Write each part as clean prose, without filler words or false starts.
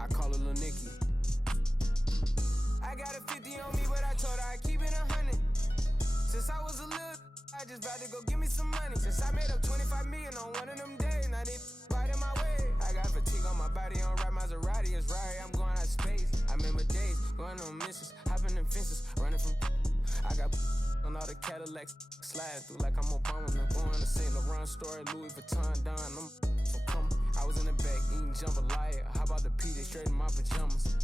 I call her Lil Nicky. I got a 50 on me, but I told her I keep it 100. Since I was a little, I just about to go give me some money. Since I made up 25 million on one of them days, now they right in my way. I got fatigue on my body, on right Maserati, it's right. I'm going out of space. I remember days going on missions, hopping in fences, running from. I got on all the Cadillacs, sliding through like I'm Obama. I'm going to St. Laurent store, Louis Vuitton, Don. I'm coming. I was in the back eating jambalaya. How about the PJ straight in my pajamas?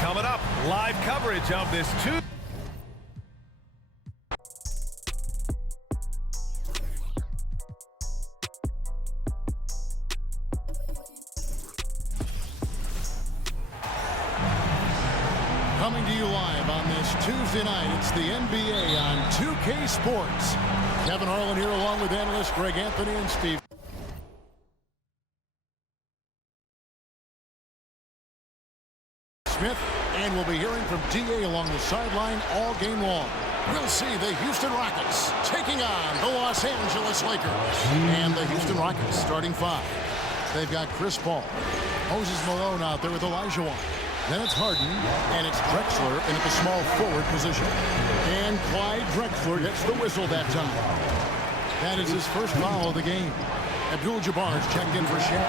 Coming up, live coverage of this two. Coming to you live on this Tuesday night, it's the NBA on 2K Sports. Kevin Harlan here along with analysts Greg Anthony and Steve Smith, and we'll be hearing from DA along the sideline all game long. We'll see the Houston Rockets taking on the Los Angeles Lakers. And the Houston Rockets starting five. They've got Chris Paul, Moses Malone out there with Olajuwon. Then it's Harden, and it's Drexler in at the small forward position. And Clyde Drexler gets the whistle that time. That is his first foul of the game. Abdul-Jabbar's checked in for Shaq.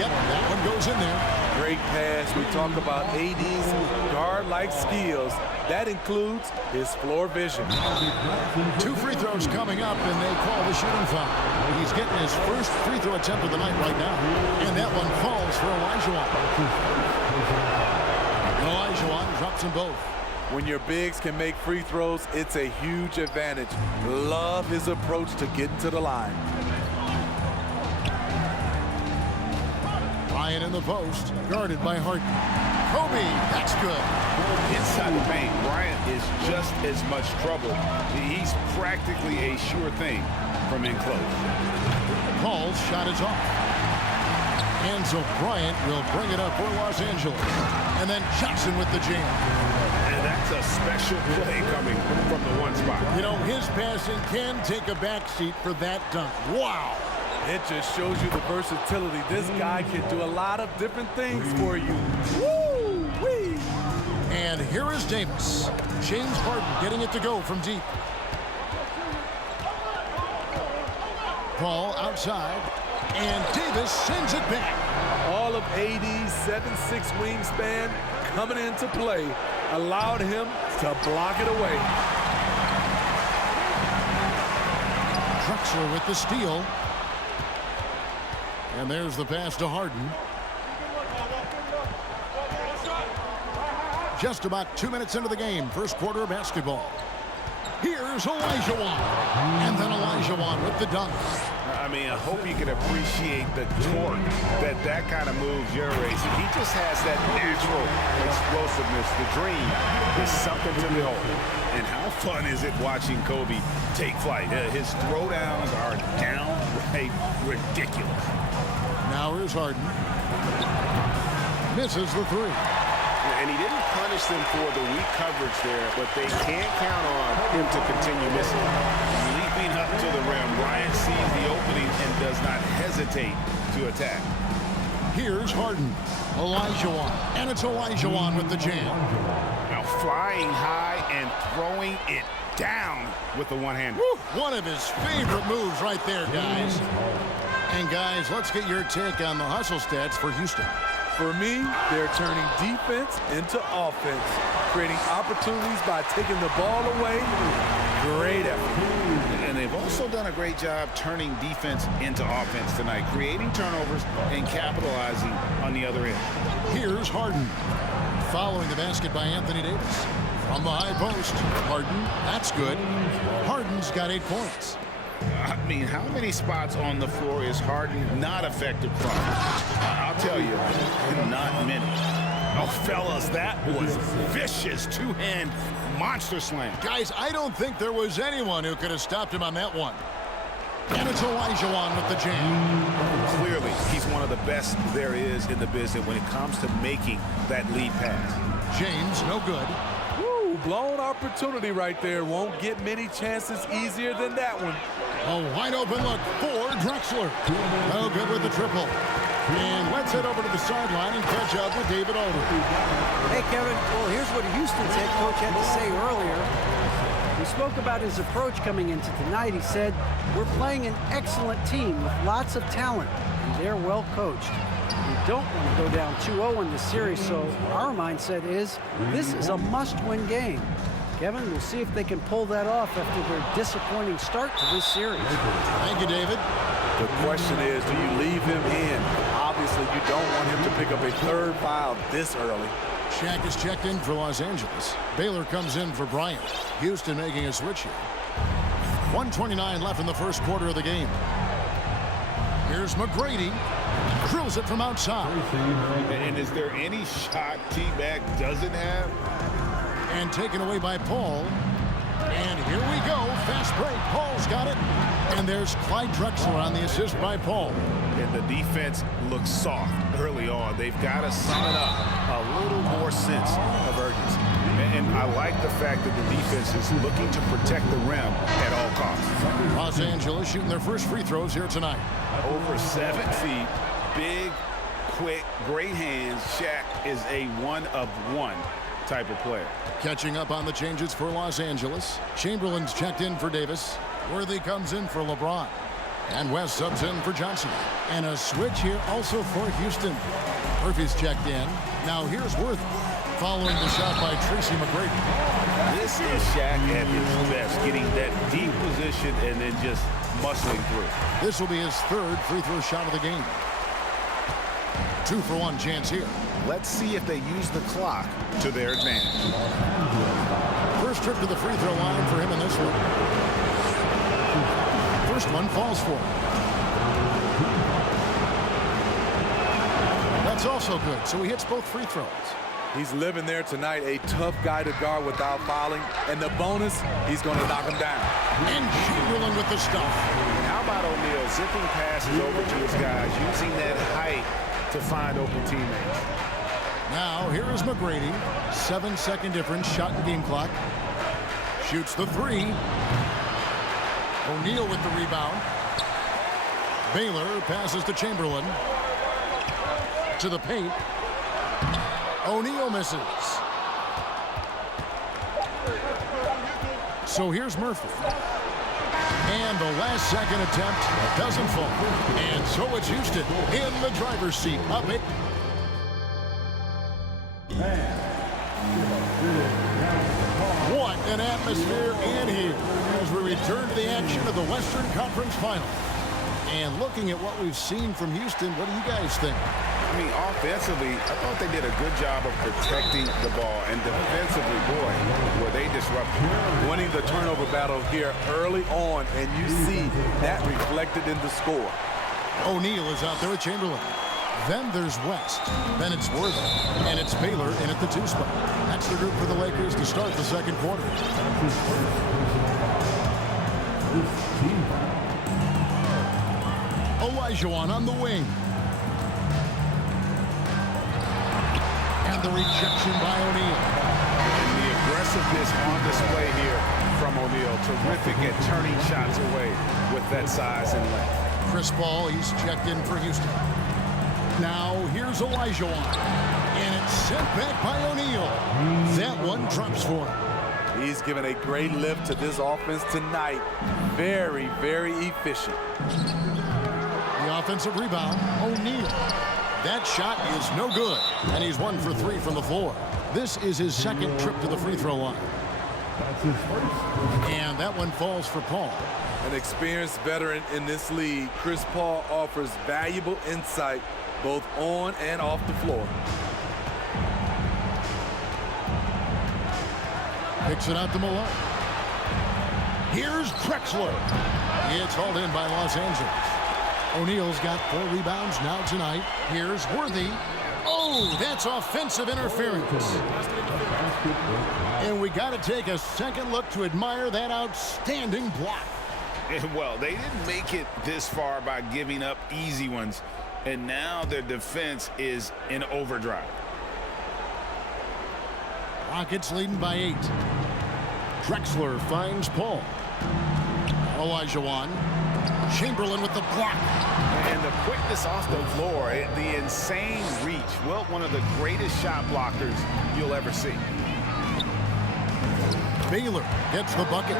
Yep, that one goes in there. Great pass. We talk about AD's guard-like skills. That includes his floor vision. 2 free throws coming up, and they call the shooting foul. He's getting his first free throw attempt of the night right now. And that one falls for Olajuwon. Olajuwon drops them both. When your bigs can make free throws, it's a huge advantage. Love his approach to getting to the line. Bryant in the post, guarded by Harden. Kobe, that's good. Inside the paint, Bryant is just as much trouble. He's practically a sure thing from in close. Paul's shot is off. And so Bryant will bring it up for Los Angeles. And then Johnson with the jam. And that's a special play coming from the one spot. You know, his passing can take a backseat for that dunk. Wow. It just shows you the versatility. This guy can do a lot of different things for you. Woo-wee. And here is Davis. James Harden getting it to go from deep. Paul outside. And Davis sends it back. All of AD's 7'6" wingspan coming into play allowed him to block it away. Drexler with the steal. And there's the pass to Harden. Just about 2 minutes into the game, first quarter of basketball. Here's Olajuwon. And then Olajuwon with the dunk. I mean, I hope you can appreciate the torque that kind of move generates. He just has that natural explosiveness. The dream is something to behold. And how fun is it watching Kobe take flight? His throwdowns are downright ridiculous. Now here's Harden. Misses the three. And he didn't punish them for the weak coverage there, but they can't count on him to continue missing. Leaping up to the rim, Bryant sees the opening and does not hesitate to attack. Here's Harden. Olajuwon. And it's Olajuwon with the jam. Now flying high and throwing it down with the one-hander. One of his favorite moves right there, guys. And guys, let's get your take on the hustle stats for Houston. For me, they're turning defense into offense, creating opportunities by taking the ball away. Great effort. And they've also done a great job turning defense into offense tonight, creating turnovers and capitalizing on the other end. Here's Harden. Following the basket by Anthony Davis. From the high post, Harden, that's good. Harden's got 8 points. I mean, how many spots on the floor is Harden not effective from? I'll tell you, not many. Oh, fellas, that was vicious two-hand monster slam. Guys, I don't think there was anyone who could have stopped him on that one. And it's Olajuwon with the jam. Clearly, he's one of the best there is in the business when it comes to making that lead pass. James, no good. Woo, blown opportunity right there. Won't get many chances easier than that one. A wide open look for Drexler. No good with the triple. And let's head over to the sideline and catch up with David Aldridge. Hey, Kevin. Well, here's what Houston's head coach had to say earlier. He spoke about his approach coming into tonight. He said, we're playing an excellent team with lots of talent, and they're well coached. We don't want to go down 2-0 in this series, so our mindset is this is a must-win game. Kevin, we'll see if they can pull that off after their disappointing start to this series. Thank you, David. The question is, do you leave him in? Obviously, you don't want him to pick up a third foul this early. Shaq is checked in for Los Angeles. Baylor comes in for Bryant. Houston making a switch here. 1:29 left in the first quarter of the game. Here's McGrady. Drills it from outside. And is there any shot T-Mac doesn't have? And taken away by Paul. And here we go. Fast break. Paul's got it. And there's Clyde Drexler on the assist by Paul. And the defense looks soft early on. They've got to sum it up. A little more sense of urgency. And I like the fact that the defense is looking to protect the rim at all costs. Los Angeles shooting their first free throws here tonight. Over 7 feet, big, quick, great hands. Shaq is a one-of-one type of player. Catching up on the changes for Los Angeles. Chamberlain's checked in for Davis. Worthy comes in for LeBron. And West subs in for Johnson. And a switch here also for Houston. Murphy's checked in. Now here's Worthy. Following the shot by Tracy McGrady. This is Shaq at his best, getting that deep position and then just muscling through. This will be his third free throw shot of the game. 2-for-1 chance here. Let's see if they use the clock to their advantage. First trip to the free throw line for him in this one. First one falls for him. That's also good, so he hits both free throws. He's living there tonight, a tough guy to guard without fouling. And the bonus, he's going to knock him down. And Chamberlain with the stuff. How about O'Neal zipping passes over to his guys, using that height to find open teammates. Now, here is McGrady. 7-second difference, shot in game clock. Shoots the three. O'Neal with the rebound. Baylor passes to Chamberlain. To the paint. O'Neal misses. So here's Murphy. And the last second attempt doesn't fall. And so it's Houston in the driver's seat. Up it. What an atmosphere in here as we return to the action of the Western Conference Final. And looking at what we've seen from Houston, what do you guys think? I mean, offensively, I thought they did a good job of protecting the ball. And defensively, boy, were they disruptive. Winning the turnover battle here early on, and you see that reflected in the score. O'Neal is out there with Chamberlain. Then there's West. Then it's Worthy. And it's Baylor in at the 2 spot. That's the group for the Lakers to start the second quarter. Olajuwon on the wing. And the rejection by O'Neal. The aggressiveness on display here from O'Neal. Terrific at turning shots away with that size and length. Chris Paul, he's checked in for Houston. Now here's Olajuwon. And it's sent back by O'Neal. That one drops for him. He's given a great lift to this offense tonight. Very, very efficient. The offensive rebound, O'Neal. That shot is no good, and he's 1 for 3 from the floor. This is his second trip to the free throw line. And that one falls for Paul. An experienced veteran in this league, Chris Paul offers valuable insight both on and off the floor. Picks it out to Malone. Here's Drexler. It's hauled in by Los Angeles. O'Neal's got 4 rebounds now tonight. Here's Worthy. Oh, that's offensive interference. And we got to take a second look to admire that outstanding block. Well, they didn't make it this far by giving up easy ones, and now their defense is in overdrive. Rockets leading by 8. Drexler finds Paul. Olajuwon. Chamberlain with the block. And the quickness off the floor, the insane reach. Well, one of the greatest shot blockers you'll ever see. Baylor gets the bucket.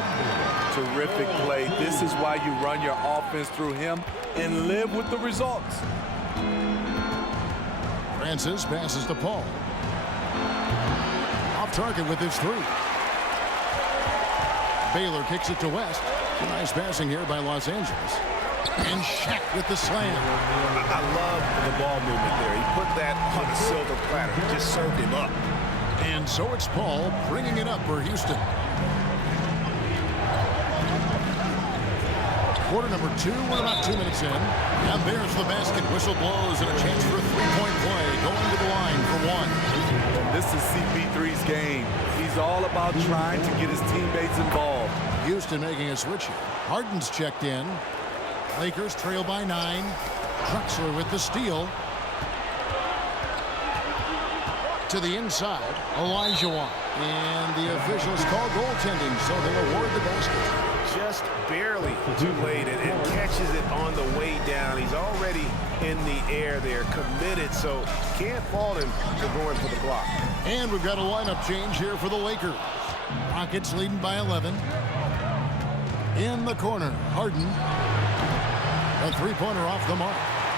Terrific play. This is why you run your offense through him and live with the results. Francis passes to Paul. Off target with his 3. Baylor kicks it to West. Nice passing here by Los Angeles. And Shaq with the slam. I love the ball movement there. He put that on a silver platter. He just served him up. And so it's Paul bringing it up for Houston. Quarter number 2, we're about 2 minutes in. And there's the basket. Whistle blows and a chance for a 3-point play. Going to the line for 1. This is CP3's game. He's all about trying to get his teammates involved. Houston making a switch here. Harden's checked in. Lakers trail by 9. Drexler with the steal. To the inside, Olajuwon. And the officials call goaltending, so they award the basket. Just barely too late, and catches it on the way down. He's already in the air there, committed, so can't fault him for going for the block. And we've got a lineup change here for the Lakers. Rockets leading by 11. In the corner, Harden. A 3-pointer off the mark.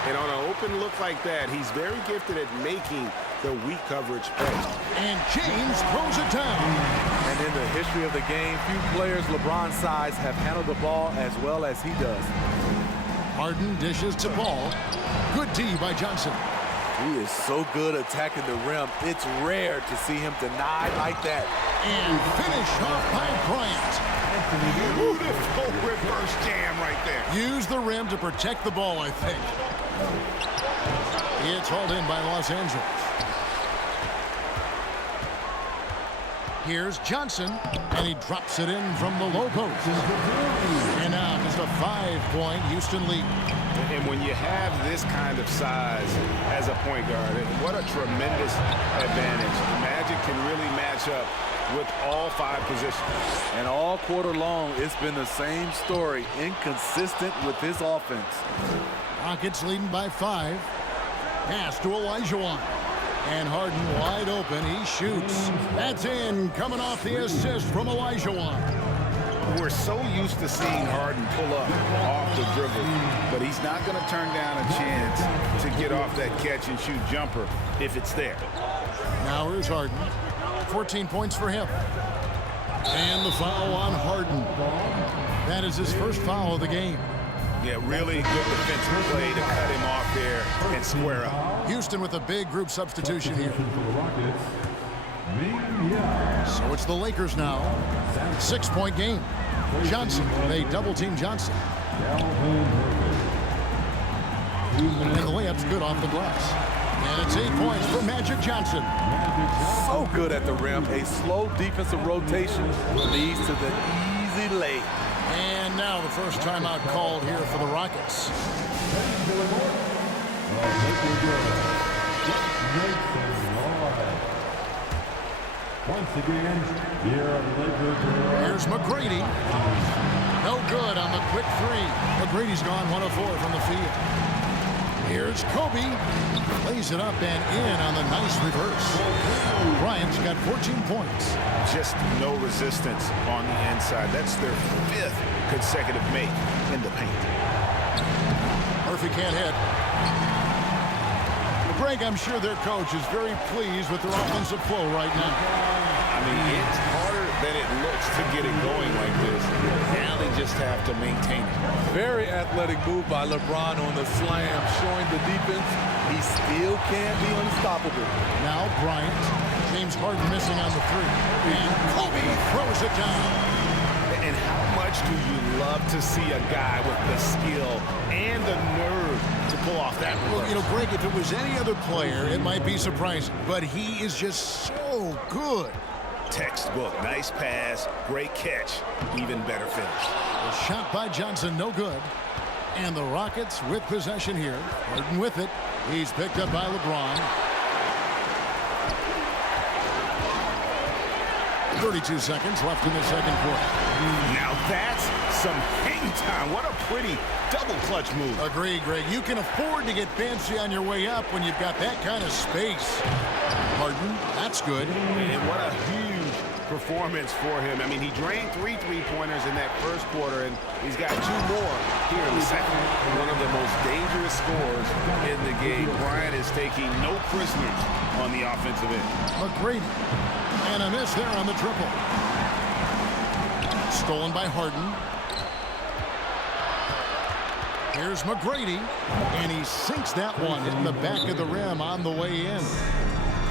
And on an open look like that, he's very gifted at making the weak coverage play. And James throws it down. And in the history of the game, few players LeBron's size have handled the ball as well as he does. Harden dishes to Paul. Good D by Johnson. He is so good attacking the rim. It's rare to see him denied like that. And finish off by Bryant. Beautiful reverse jam right there. Use the rim to protect the ball, I think. It's hauled in by Los Angeles. Here's Johnson, and he drops it in from the low post. And now just a 5-point Houston lead. And when you have this kind of size as a point guard, what a tremendous advantage. The Magic can really match up with all 5 positions. And all quarter long, it's been the same story, inconsistent with his offense. Rockets leading by 5. Pass to Olajuwon. And Harden wide open. He shoots. That's in. Coming off the assist from Olajuwon. We're so used to seeing Harden pull up off the dribble, but he's not going to turn down a chance to get off that catch and shoot jumper if it's there. Now here's Harden. 14 points for him. And the foul on Harden. That is his first foul of the game. Yeah, really good defensive play to cut him off there and square up. Houston with a big group substitution here. So it's the Lakers now. 6-point game. Johnson, they double-team Johnson. And the layup's good off the glass. And it's 8 points for Magic Johnson. So good at the rim. A slow defensive rotation leads to the easy lay. And now the first timeout called here for the Rockets. Once again, Here's McGrady. No good on the quick 3. McGrady's gone 1 of 4 from the field. Here's Kobe. Lays it up and in on the nice reverse. Bryant's got 14 points. Just no resistance on the inside. That's their 5th consecutive make in the paint. Murphy can't hit. Greg, I'm sure their coach is very pleased with their offensive flow right now. I mean, it's harder than it looks to get it going like this. Now they just have to maintain it. Very athletic move by LeBron on the slam, showing the defense he still can't be unstoppable. Now Bryant. James Harden missing on the three. And Kobe throws it down. And how much do you love to see a guy with the skill and the nerve to pull off that reverse? Well, you know, Greg, if it was any other player, it might be surprising. But he is just so good. Textbook. Nice pass. Great catch. Even better finish. A shot by Johnson, no good. And the Rockets with possession here. Harden with it. He's picked up by LeBron. 32 seconds left in the second quarter. Now that's some hang time. What a pretty double clutch move. Agree, Greg. You can afford to get fancy on your way up when you've got that kind of space. Harden, that's good. And what a huge performance for him. I mean, he drained 3 3-pointers in that first quarter, and he's got 2 more here in the second. One of the most dangerous scorers in the game. Bryant is taking no prisoners on the offensive end. McGrady. And a miss there on the triple. Stolen by Harden. Here's McGrady. And he sinks that one in the back of the rim on the way in.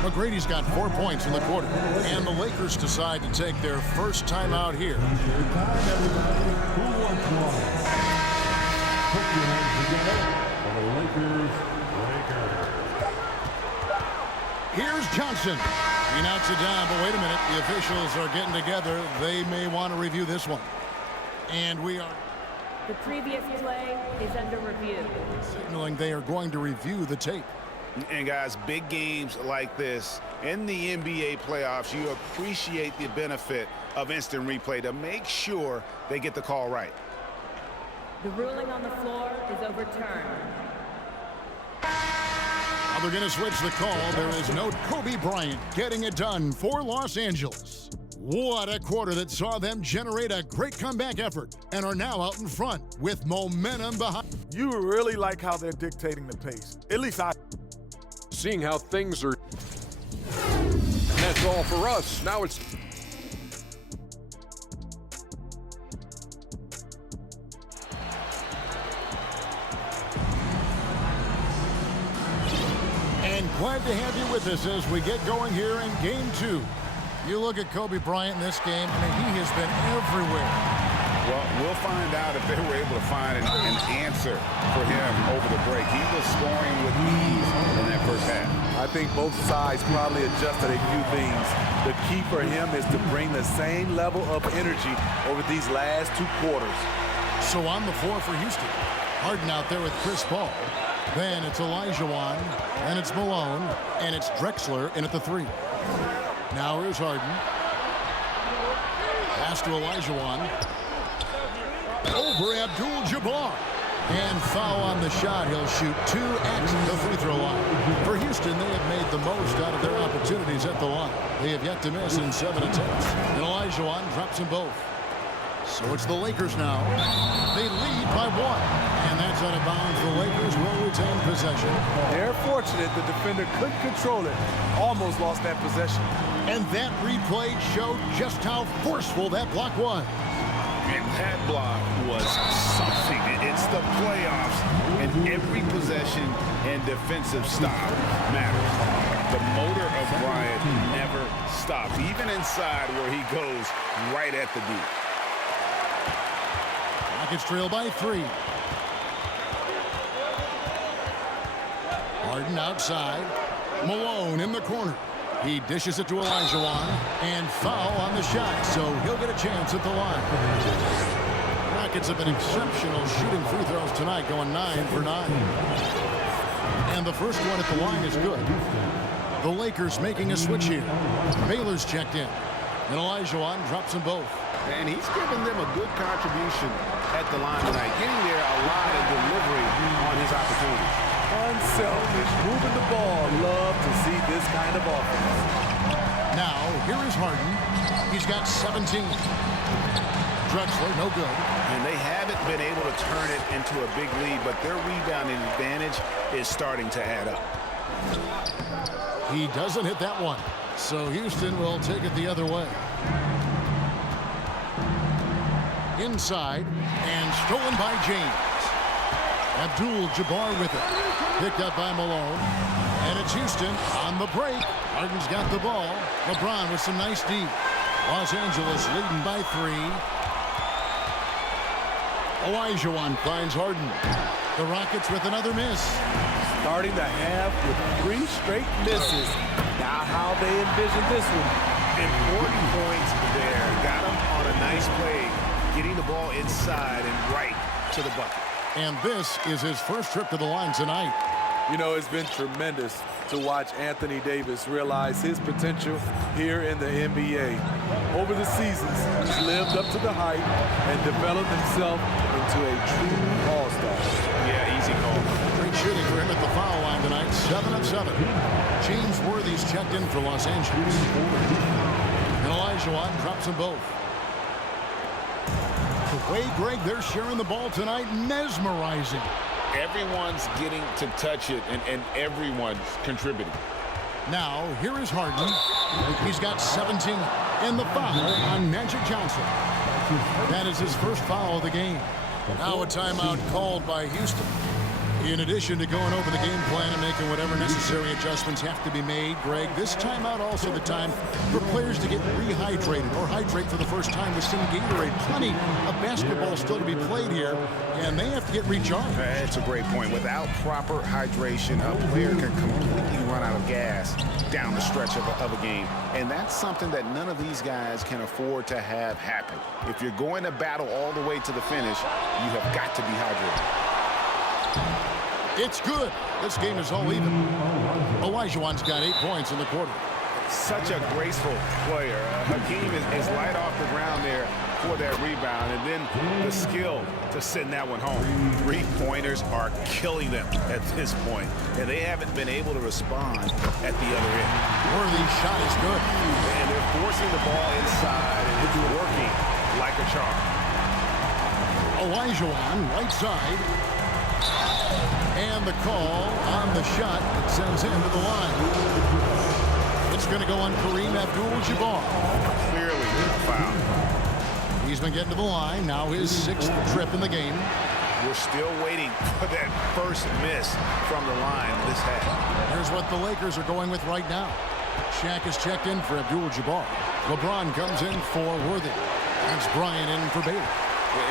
McGrady's got 4 points in the quarter. And the Lakers decide to take their first time out here. Here's Johnson. He knocks it down, but wait a minute. The officials are getting together. They may want to review this one. And we are The previous play is under review. signaling they are going to review the tape. And guys, big games like this in the NBA playoffs, you appreciate the benefit of instant replay to make sure they get the call right. The ruling on the floor is overturned. Now they're going to switch the call. There is no Kobe Bryant getting it done for Los Angeles. What a quarter that saw them generate a great comeback effort and are now out in front with momentum behind. You really like how they're dictating the pace. At least I. Seeing how things are. And that's all for us. Now it's. And glad to have you with us as we get going here in Game 2. You look at Kobe Bryant in this game, and he has been everywhere. Well, we'll find out if they were able to find an answer for him over the break. He was scoring with ease in that first half. I think both sides probably adjusted a few things. The key for him is to bring the same level of energy over these last 2 quarters. So on the floor for Houston. Harden out there with Chris Paul. Then it's Olajuwon, and it's Malone, and it's Drexler in at the 3. Now here's Harden. Pass to Olajuwon. Over Abdul-Jabbar. And foul on the shot. He'll shoot 2 at the free throw line. For Houston, they have made the most out of their opportunities at the line. They have yet to miss in 7 attempts. And Olajuwon drops them both. So it's the Lakers now. They lead by 1. And that's out of bounds. The Lakers will retain possession. They're fortunate the defender couldn't control it. Almost lost that possession. And that replay showed just how forceful that block was. And that block was something. It's the playoffs, and every possession and defensive stop matters. The motor of Bryant never stops, even inside where he goes right at the deep. Rockets trail by 3. Harden outside. Malone in the corner. He dishes it to Olajuwon, and foul on the shot, so he'll get a chance at the line. Rockets have been exceptional shooting free throws tonight, going 9 for 9. And the first one at the line is good. The Lakers making a switch here. Baylor's checked in, and Olajuwon drops them both. And he's given them a good contribution at the line tonight, getting there a lot of delivery on his opportunities. Unselfish, moving the ball. Love to see this kind of offense. Now, here is Harden. He's got 17. Drexler, no good. And they haven't been able to turn it into a big lead, but their rebounding advantage is starting to add up. He doesn't hit that one. So Houston will take it the other way. Inside and stolen by James. Abdul-Jabbar with it. Picked up by Malone. And it's Houston on the break. Harden's got the ball. LeBron with some nice D. Los Angeles leading by 3. Olajuwon finds Harden. The Rockets with another miss. Starting the half with 3 straight misses. Now how they envision this one. Important points there. Got him on a nice play. Getting the ball inside and right to the bucket. And this is his first trip to the line tonight. You know, it's been tremendous to watch Anthony Davis realize his potential here in the NBA. Over the seasons, he's lived up to the hype and developed himself into a true all-star. Yeah, easy call. Great shooting for him at the foul line tonight. 7 of 7. James Worthy's checked in for Los Angeles. And Olajuwon drops them both. The way, Greg, they're sharing the ball tonight, mesmerizing. Everyone's getting to touch it, and everyone's contributing. Now, here is Harden. He's got 17. And the foul on Magic Johnson. That is his first foul of the game. Now a timeout called by Houston. In addition to going over the game plan and making whatever necessary adjustments have to be made, Greg, this timeout also the time for players to get rehydrated or hydrate for the first time with some Gatorade. Plenty of basketball still to be played here, and they have to get recharged. That's a great point. Without proper hydration, a player can completely run out of gas down the stretch of a game. And that's something that none of these guys can afford to have happen. If you're going to battle all the way to the finish, you have got to be hydrated. It's good. This game is all even. Olajuwon's got 8 points in the quarter. Such a graceful player. Hakeem is light off the ground there for that rebound, and then the skill to send that one home. 3-pointers are killing them at this point, and they haven't been able to respond at the other end. Worthy's shot is good. And they're forcing the ball inside, and it's working like a charm. Olajuwon, right side. And the call on the shot that sends him to the line. It's going to go on Kareem Abdul-Jabbar. Clearly a foul. He's been getting to the line. Now his 6th trip in the game. We're still waiting for that first miss from the line this half. Here's what the Lakers are going with right now. Shaq is checked in for Abdul-Jabbar. LeBron comes in for Worthy. That's Bryant in for Baylor.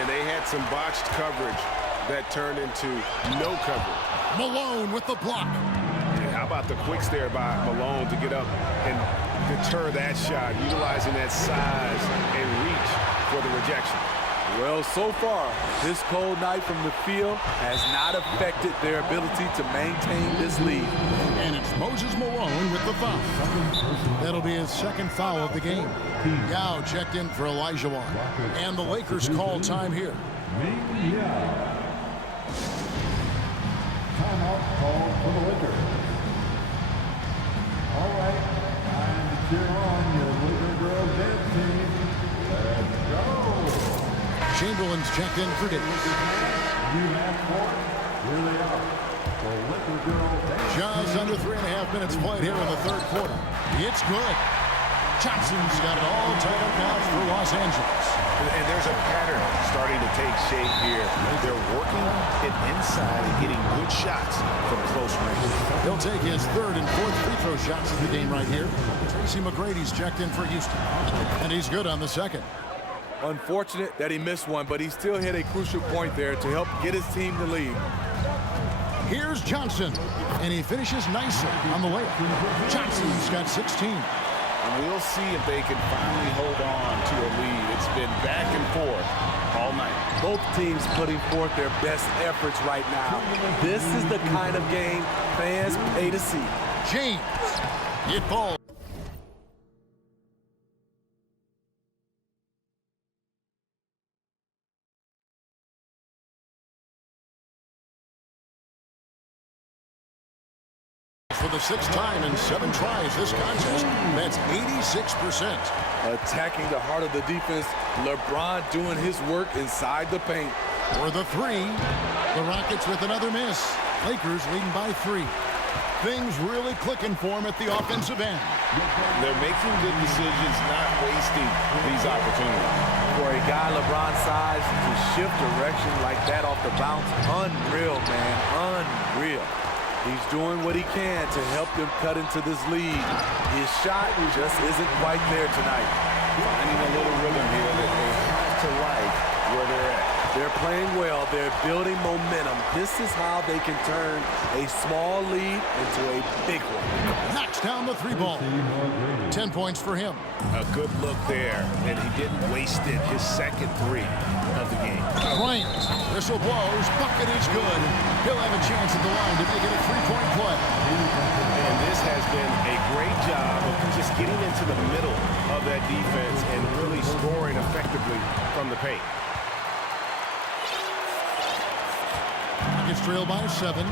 And they had some botched coverage that turned into no coverage. Malone with the block. And how about the quicks there by Malone to get up and deter that shot, utilizing that size and reach for the rejection. Well, so far, this cold night from the field has not affected their ability to maintain this lead. And it's Moses Malone with the foul. That'll be his 2nd foul of the game. Yao checked in for Olajuwon. And the Lakers call time here. Timeout called for the Lakers. All right, time to cheer on your Laker girls dance team. Let's go. Chamberlain's checked in for Davis. You have 4. Here they are. The Laker girls dance. Just under 3.5 minutes played here in the 3rd quarter. It's good. Johnson's got it all tied up now for Los Angeles. And there's a pattern starting to take shape here. They're working it inside and getting good shots from close range. He'll take his 3rd and 4th free throw shots of the game right here. Tracy McGrady's checked in for Houston. And he's good on the 2nd. Unfortunate that he missed one, but he still hit a crucial point there to help get his team the lead. Here's Johnson. And he finishes nicely on the layup. Johnson's got 16. And we'll see if they can finally hold on to a lead. It's been back and forth all night. Both teams putting forth their best efforts right now. This is the kind of game fans pay to see. James. It falls. For the 6th time in 7 tries this contest, that's 86%. Attacking the heart of the defense, LeBron doing his work inside the paint. For the 3, the Rockets with another miss. Lakers leading by 3. Things really clicking for him at the offensive end. They're making good decisions, not wasting these opportunities. For a guy LeBron's size to shift direction like that off the bounce, unreal, man, unreal. He's doing what he can to help them cut into this lead. His shot just isn't quite there tonight. Finding a little rhythm here that they have to like where they're at. They're playing well. They're building momentum. This is how they can turn a small lead into a big one. Knocks down the three ball. 10 points for him. A good look there, and he didn't waste it. His second three of the game. Bryant, whistle blows, bucket is good. He'll have a chance at the line to make it a three-point play. And this has been a great job of just getting into the middle of that defense and really scoring effectively from the paint. It's trailed by 7.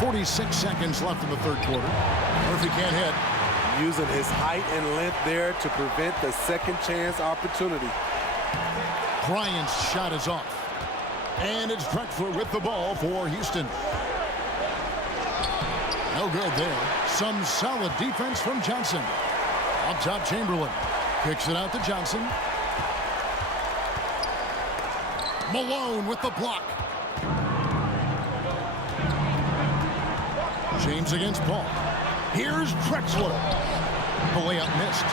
46 seconds left in the third quarter. Murphy can't hit. Using his height and length there to prevent the second chance opportunity. Bryant's shot is off. And it's Drexler with the ball for Houston. No good there. Some solid defense from Johnson. Up top, Chamberlain. Kicks it out to Johnson. Malone with the block. James against Paul. Here's Drexler. The layup missed.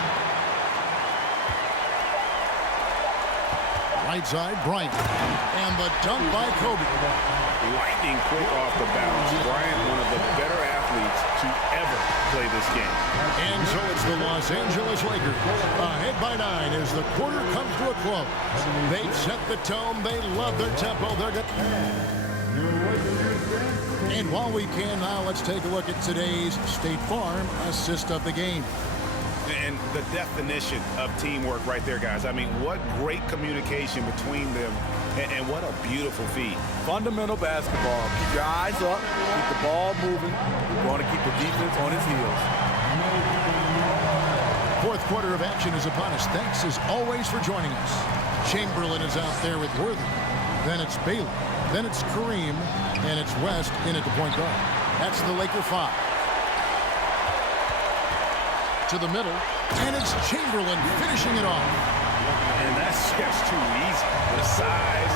Right side, Bryant. And the dunk by Kobe. Lightning quick off the bounce. Bryant, one of the better athletes to ever play this game. And so it's the Los Angeles Lakers ahead by 9 as the quarter comes to a close. They've set the tone. They love their tempo. They're good. And while we can now, let's take a look at today's State Farm assist of the game. And the definition of teamwork right there, guys. I mean, what great communication between them, and what a beautiful feed. Fundamental basketball. Keep your eyes up. Keep the ball moving. You want to keep the defense on its heels. Fourth quarter of action is upon us. Thanks as always for joining us. Chamberlain is out there with Worthy. Then it's Bailey. Then it's Kareem. And it's West in at the point guard. That's the Laker 5. To the middle. And it's Chamberlain finishing it off. And that's just too easy. The size,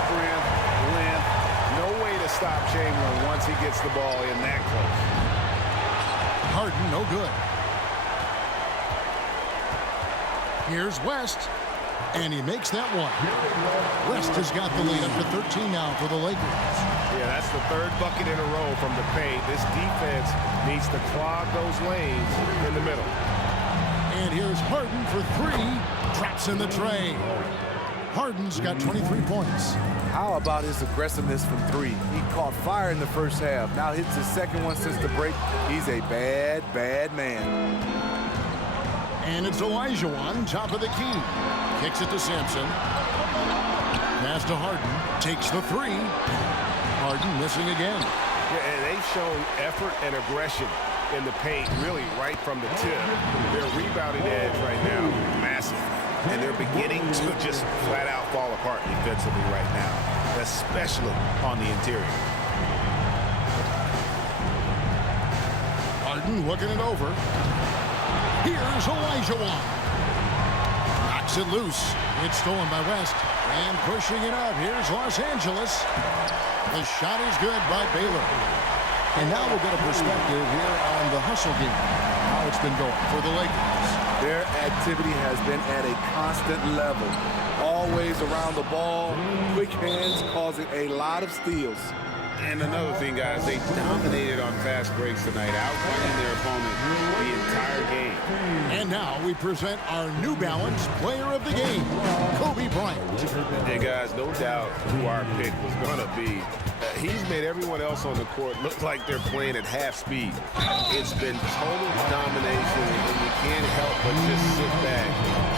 strength, length. No way to stop Chamberlain once he gets the ball in that close. Harden, no good. Here's West. And he makes that one. West has got the lead up to 13 now for the Lakers. Yeah, that's the third bucket in a row from the paint. This defense needs to clog those lanes in the middle. And here's Harden for 3. Traps in the tray. Harden's got 23 points. How about his aggressiveness from 3? He caught fire in the first half. Now hits his second one since the break. He's a bad, bad man. And it's Elijah on top of the key. Kicks it to Sampson. Pass to Harden. Takes the 3. Harden missing again. Yeah, and they've shown effort and aggression in the paint, really right from the tip. Their rebounding edge right now, massive. And they're beginning to just flat out fall apart defensively right now, especially on the interior. Harden looking it over. Here's Elijah Wan. Knocks it loose. It's stolen by West. And pushing it up. Here's Los Angeles. The shot is good by Baylor. And now we'll get a perspective here on the hustle game. How it's been going for the Lakers. Their activity has been at a constant level. Always around the ball. Quick hands causing a lot of steals. And another thing, guys, they dominated on fast breaks tonight, outrunning their opponent the entire game. And now we present our New Balance player of the game, Kobe Bryant. Hey, guys, no doubt who our pick was going to be. He's made everyone else on the court look like they're playing at half speed. It's been total domination, and you can't help but just sit back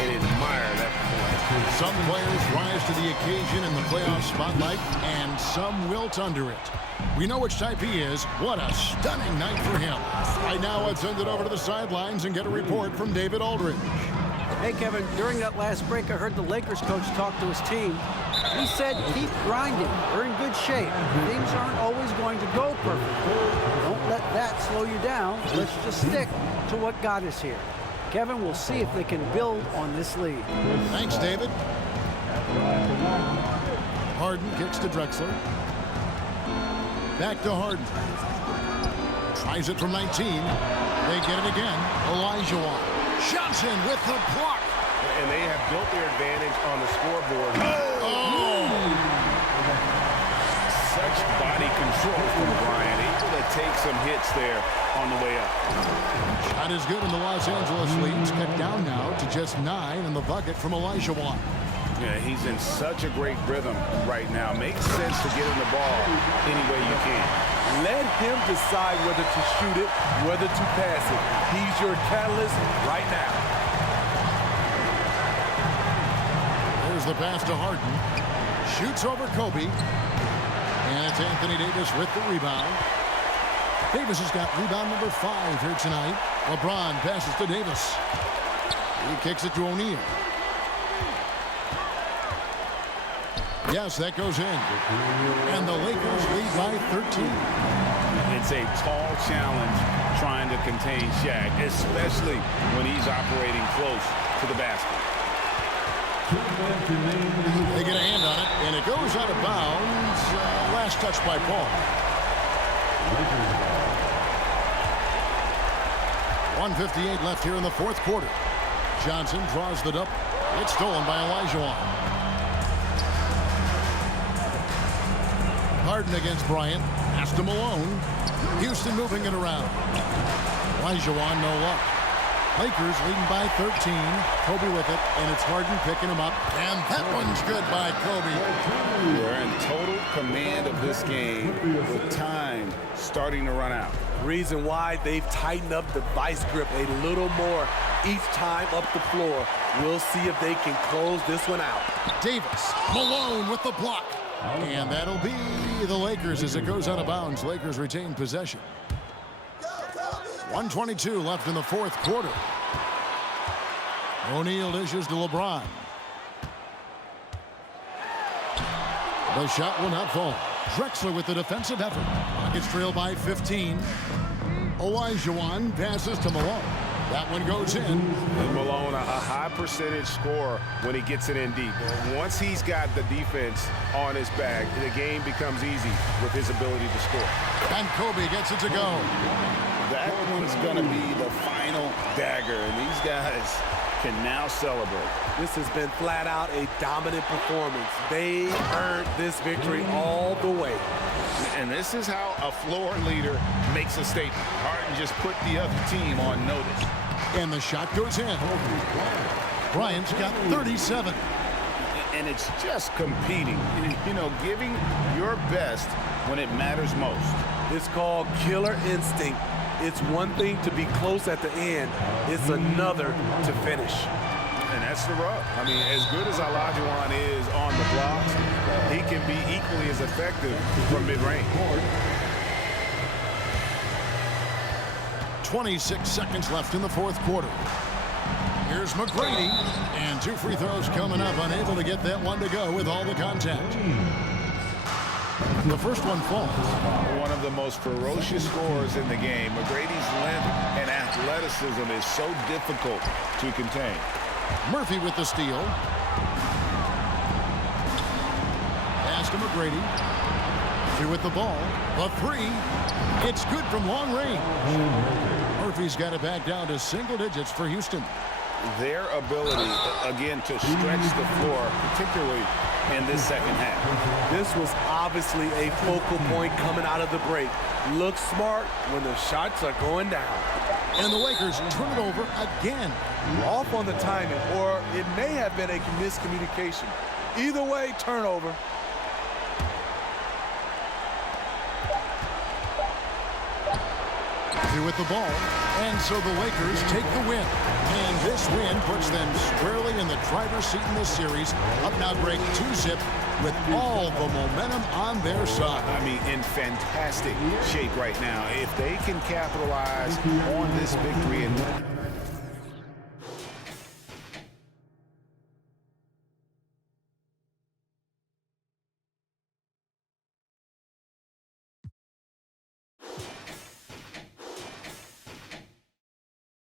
and admire that performance. Some players rise to the occasion in the playoff spotlight, and some wilt under it. We know which type he is. What a stunning night for him. Right now, let's send it over to the sidelines and get a report from David Aldridge. Hey, Kevin, during that last break, I heard the Lakers coach talk to his team. He said keep grinding. We're in good shape. Things aren't always going to go perfectly. Don't let that slow you down. Let's just stick to what got us here. Kevin, we'll see if they can build on this lead. Thanks, David. Harden kicks to Drexler. Back to Harden. Tries it from 19. They get it again. Olajuwon. Johnson with the block. And they have built their advantage on the scoreboard. Such body control from Bryant. Able to take some hits there on the way up. Shot is good, and the Los Angeles lead's cut down now to just 9 in the bucket from Olajuwon. Yeah, he's in such a great rhythm right now. Makes sense to get him the ball any way you can. Let him decide whether to shoot it, whether to pass it. He's your catalyst right now. There's the pass to Harden. Shoots over Kobe. And it's Anthony Davis with the rebound. Davis has got rebound number 5 here tonight. LeBron passes to Davis. He kicks it to O'Neal. Yes, that goes in. And the Lakers lead by 13. It's a tall challenge trying to contain Shaq, especially when he's operating close to the basket. They get a hand on it, and it goes out of bounds. Last touch by Paul. 1:58 left here in the fourth quarter. Johnson draws the double. It's stolen by Olajuwon. Harden against Bryant. Pass to Malone. Houston moving it around. Olajuwon, no luck. Lakers leading by 13. Kobe with it, and it's Harden picking him up. And that one's good by Kobe. They're in total command of this game with time starting to run out. Reason why they've tightened up the vice grip a little more each time up the floor. We'll see if they can close this one out. Davis, Malone with the block. And that'll be the Lakers as it goes out of bounds. Lakers retain possession. 1:22 left in the fourth quarter. O'Neal dishes to LeBron. The shot will not fall. Drexler with the defensive effort. Rockets trail by 15. Olajuwon passes to Malone. That one goes in. And Malone, a high percentage scorer when he gets it in deep. Once he's got the defense on his back, the game becomes easy with his ability to score. And Kobe gets it to go. That one's going to be the final dagger, and these guys can now celebrate. This has been flat out a dominant performance. They earned this victory all the way. And this is how a floor leader makes a statement. Harden just put the other team on notice. And the shot goes in. Bryant's got 37. And it's just competing. You know, giving your best when it matters most. It's called killer instinct. It's one thing to be close at the end. It's another to finish. And that's the rub. I mean, as good as Olajuwon is on the blocks, he can be equally as effective from mid-range. 26 seconds left in the fourth quarter. Here's McGrady, and 2 free throws coming up, unable to get that one to go with all the contact. The first one falls. One of the most ferocious scorers in the game. McGrady's length and athleticism is so difficult to contain. Murphy with the steal. Pass to McGrady. Murphy with the ball. The 3. It's good from long range. Murphy's got it back down to single digits for Houston. Their ability, again, to stretch the floor, particularly in this second half. This was obviously a focal point coming out of the break. Look smart when the shots are going down. And the Lakers turn it over again. Off on the timing, or it may have been a miscommunication. Either way, turnover. With the ball, and so the Lakers take the win. And this win puts them squarely in the driver's seat in this series. Up now, Greg, 2-zip with all the momentum on their side. I mean, in fantastic shape right now. If they can capitalize on this victory and